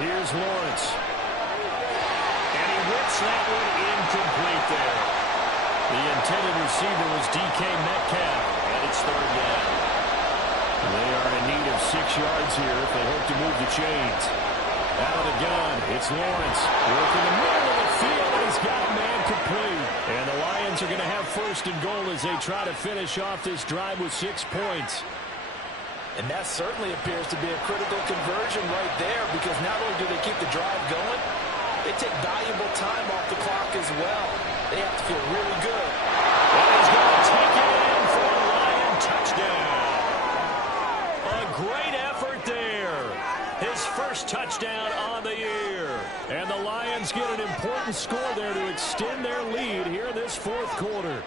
Here's Lawrence. And he whips that one incomplete there. The intended receiver was DK Metcalf, and it's 3rd down. They are in need of 6 yards here if they hope to move the chains. Out of the gun, it's Lawrence. Working the middle of the field, and he's got a man complete. And the Lions are going to have 1st and goal as they try to finish off this drive with 6 points. And that certainly appears to be a critical conversion right there because not only do they keep the drive going, they take valuable time off the clock as well. They have to feel really good. And he's going to take it in for a Lion touchdown. A great effort there. His first touchdown on the year. And the Lions get an important score there to extend their lead here in this 4th quarter.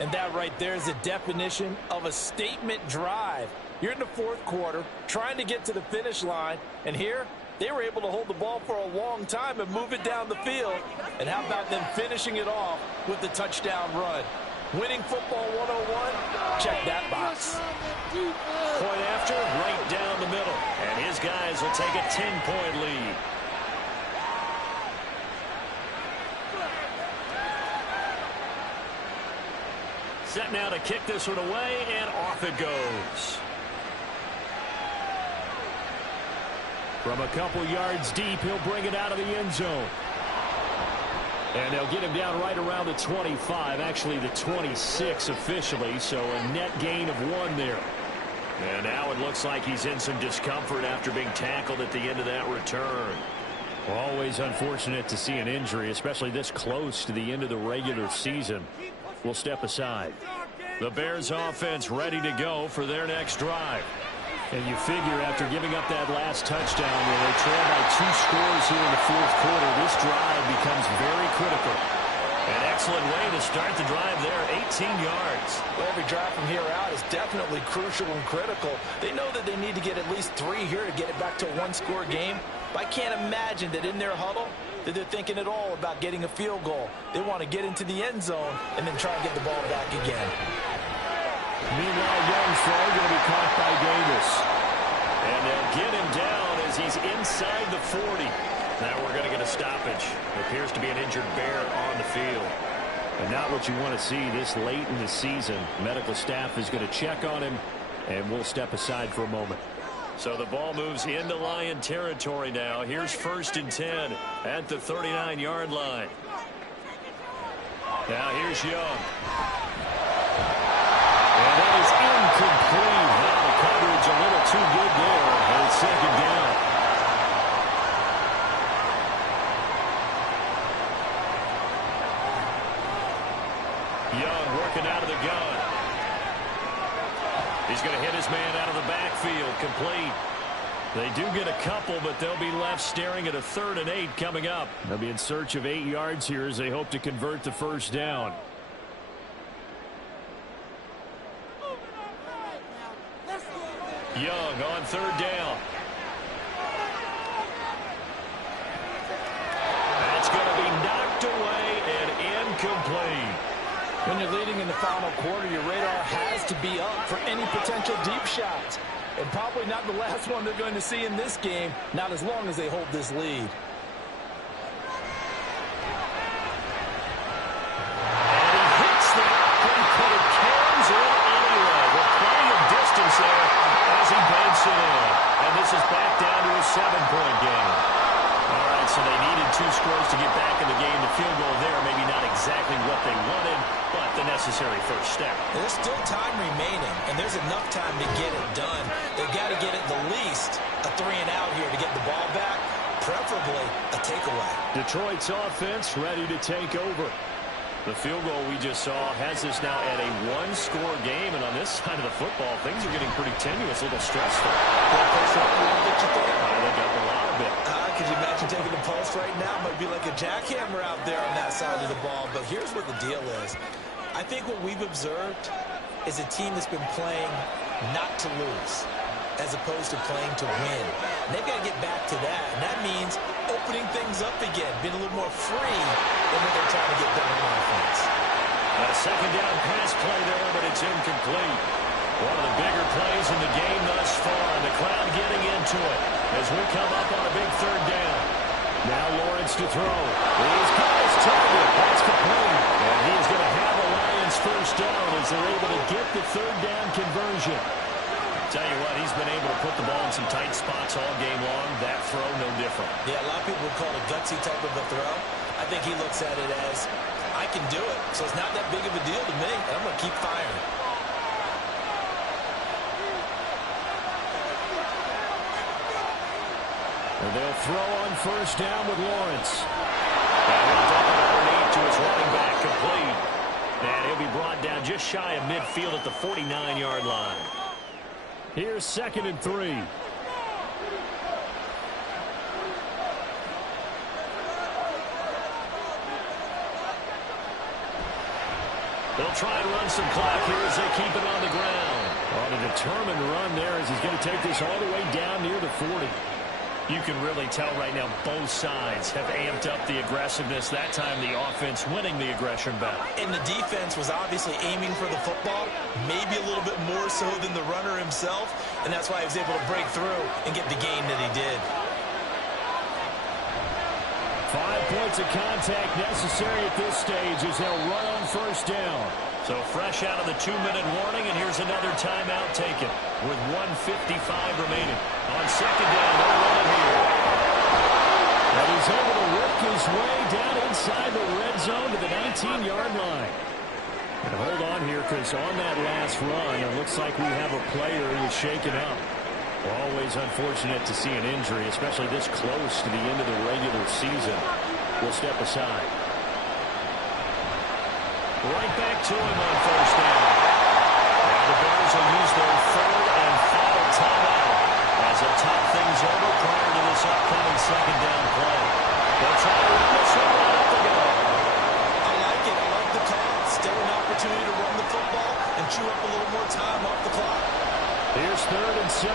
And that right there is the definition of a statement drive. You're in the 4th quarter, trying to get to the finish line, and here they were able to hold the ball for a long time and move it down the field. And how about them finishing it off with the touchdown run? Winning football 101, check that box. Point after, right down the middle. And his guys will take a 10-point lead. Set now to kick this one away, and off it goes. From a couple yards deep, he'll bring it out of the end zone. And they'll get him down right around the 25, actually the 26 officially, so a net gain of 1 there. And now it looks like he's in some discomfort after being tackled at the end of that return. Always unfortunate to see an injury, especially this close to the end of the regular season. We'll step aside. The Bears offense ready to go for their next drive. And you figure after giving up that last touchdown where they trail by 2 scores here in the 4th quarter, this drive becomes very critical. An excellent way to start the drive there, 18 yards. Well, every drive from here out is definitely crucial and critical. They know that they need to get at least 3 here to get it back to a 1-score game. But I can't imagine that in their huddle that they're thinking at all about getting a field goal. They want to get into the end zone and then try and get the ball back again. Meanwhile, Young's throw going to be caught by Davis. And they'll get him down as he's inside the 40. Now we're going to get a stoppage. It appears to be an injured bear on the field. And not what you want to see this late in the season. Medical staff is going to check on him, and we'll step aside for a moment. So the ball moves into Lion territory now. Here's 1st and 10 at the 39-yard line. Now here's Young. And that is incomplete. Now the coverage a little too good there, and it's 2nd down. Young working out of the gun. He's going to hit his man out of the backfield. Complete. They do get a couple, but they'll be left staring at a 3rd and 8 coming up. They'll be in search of 8 yards here as they hope to convert the first down. Young on 3rd down. That's going to be knocked away and incomplete. When you're leading in the final quarter, your radar has to be up for any potential deep shots. And probably not the last one they're going to see in this game, not as long as they hold this lead. And he hits the open, but it carries in anyway. With plenty of distance there as he banks it in. And this is back down to a 7-point game. All right, so they needed 2 scores to get back in the game. The field goal there, maybe not exactly what they wanted, but the necessary first step. There's still time remaining, and there's enough time to get it done. They've got to get at the least a 3-and-out here to get the ball back, preferably a takeaway. Detroit's offense ready to take over. The field goal we just saw has us now at a 1-score game, and on this side of the football, things are getting pretty tenuous, a little stressful. That push up a little bit, you think? I think up a lot of it. Could you imagine taking the pulse right now? Might be like a jackhammer out there on that side of the ball. But here's what the deal is. I think what we've observed is a team that's been playing not to lose as opposed to playing to win. And they've got to get back to that. And that means opening things up again, being a little more free than what they're trying to get done on offense. A 2nd down pass play there, but it's incomplete. One of the bigger plays in the game thus far, and the crowd getting into it as we come up on a big 3rd down. Now Lawrence to throw. He's got his target. That's complete. And he is going to have a Lions first down as they're able to get the 3rd down conversion. Tell you what, he's been able to put the ball in some tight spots all game long. That throw, no different. Yeah, a lot of people would call it a gutsy type of a throw. I think he looks at it as, I can do it, so it's not that big of a deal to me, and I'm going to keep firing. And they'll throw on first down with Lawrence. And he'll dump it underneath to his running back, complete. And he'll be brought down just shy of midfield at the 49-yard line. Here's 2nd and 3. They'll try and run some clock here as they keep it on the ground. On a determined run there as he's going to take this all the way down near the 40. You can really tell right now both sides have amped up the aggressiveness. That time the offense winning the aggression battle. And the defense was obviously aiming for the football, maybe a little bit more so than the runner himself, and that's why he was able to break through and get the gain that he did. 5 points of contact necessary at this stage as they'll run on first down. So fresh out of the 2-minute warning, and here's another timeout taken with 1:55 remaining. On 2nd down, they'll run it here. And he's able to work his way down inside the red zone to the 19-yard line. And hold on here, because on that last run, it looks like we have a player who is shaken up. Always unfortunate to see an injury, especially this close to the end of the regular season. We'll step aside. Right back to him on first down. Now the Bears will use their 3rd and final timeout as they top things over prior to this upcoming 2nd down play. They'll try to run this one right up the gut. I like it. I like the call. Still an opportunity to run the football and chew up a little more time off the clock. Here's 3rd and 7.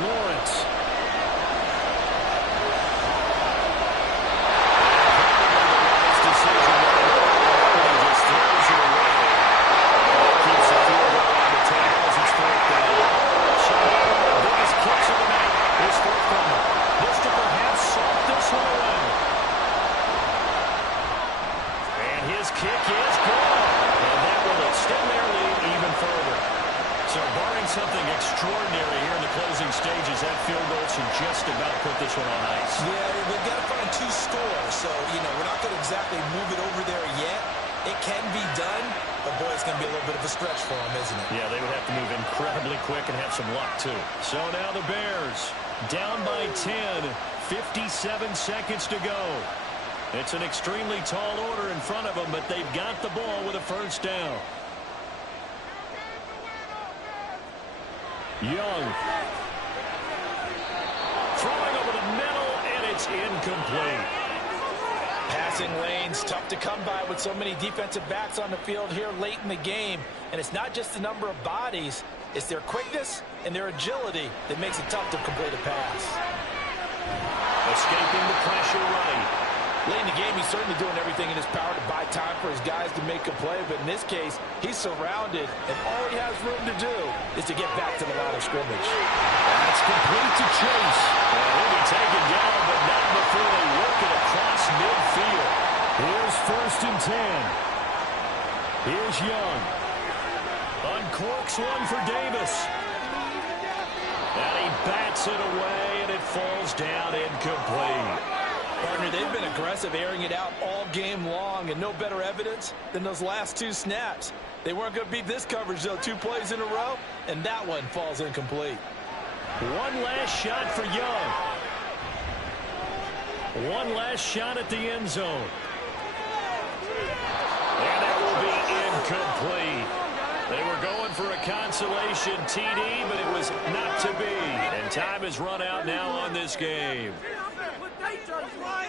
Lawrence. Something extraordinary here in the closing stages. That field goal should just about put this one on ice. Yeah, they've got to find 2 scores. So, we're not going to exactly move it over there yet. It can be done, but boy, it's going to be a little bit of a stretch for them, isn't it? Yeah, they would have to move incredibly quick and have some luck, too. So now the Bears down by 10, 57 seconds to go. It's an extremely tall order in front of them, but they've got the ball with a first down. Young. Throwing over the middle, and it's incomplete. Passing lanes, tough to come by with so many defensive backs on the field here late in the game. And it's not just the number of bodies, it's their quickness and their agility that makes it tough to complete a pass. Escaping the pressure right. Late in the game, he's certainly doing everything in his power to buy time for his guys to make a play. But in this case, he's surrounded, and all he has room to do is to get back to the line of scrimmage. That's complete to Chase. He'll be taken down, but not before they work it across midfield. Here's 1st and 10. Here's Young. Uncorks one for Davis. And he bats it away, and it falls down incomplete. Partner, they've been aggressive, airing it out all game long, and no better evidence than those last 2 snaps. They weren't going to beat this coverage, though, 2 plays in a row, and that one falls incomplete. One last shot for Young. One last shot at the end zone. And that will be incomplete. They were going for a consolation TD, but it was not to be. And time has run out now on this game.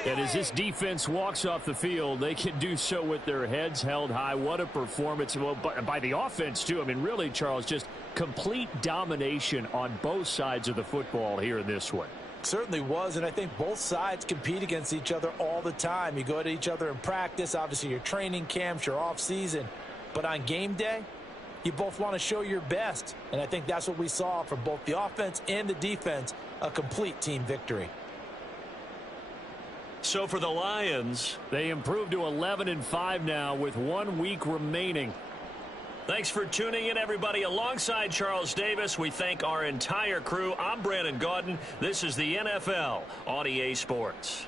And as this defense walks off the field, they can do so with their heads held high. What a performance. Well, by the offense, too. I mean, really, Charles, just complete domination on both sides of the football here in this one. Certainly was, and I think both sides compete against each other all the time. You go to each other in practice, obviously your training camps, your off-season. But on game day, you both want to show your best. And I think that's what we saw from both the offense and the defense, a complete team victory. So for the Lions, they improved to 11-5 now with 1 week remaining. Thanks for tuning in, everybody. Alongside Charles Davis, we thank our entire crew. I'm Brandon Gaudin. This is the NFL on EA Sports.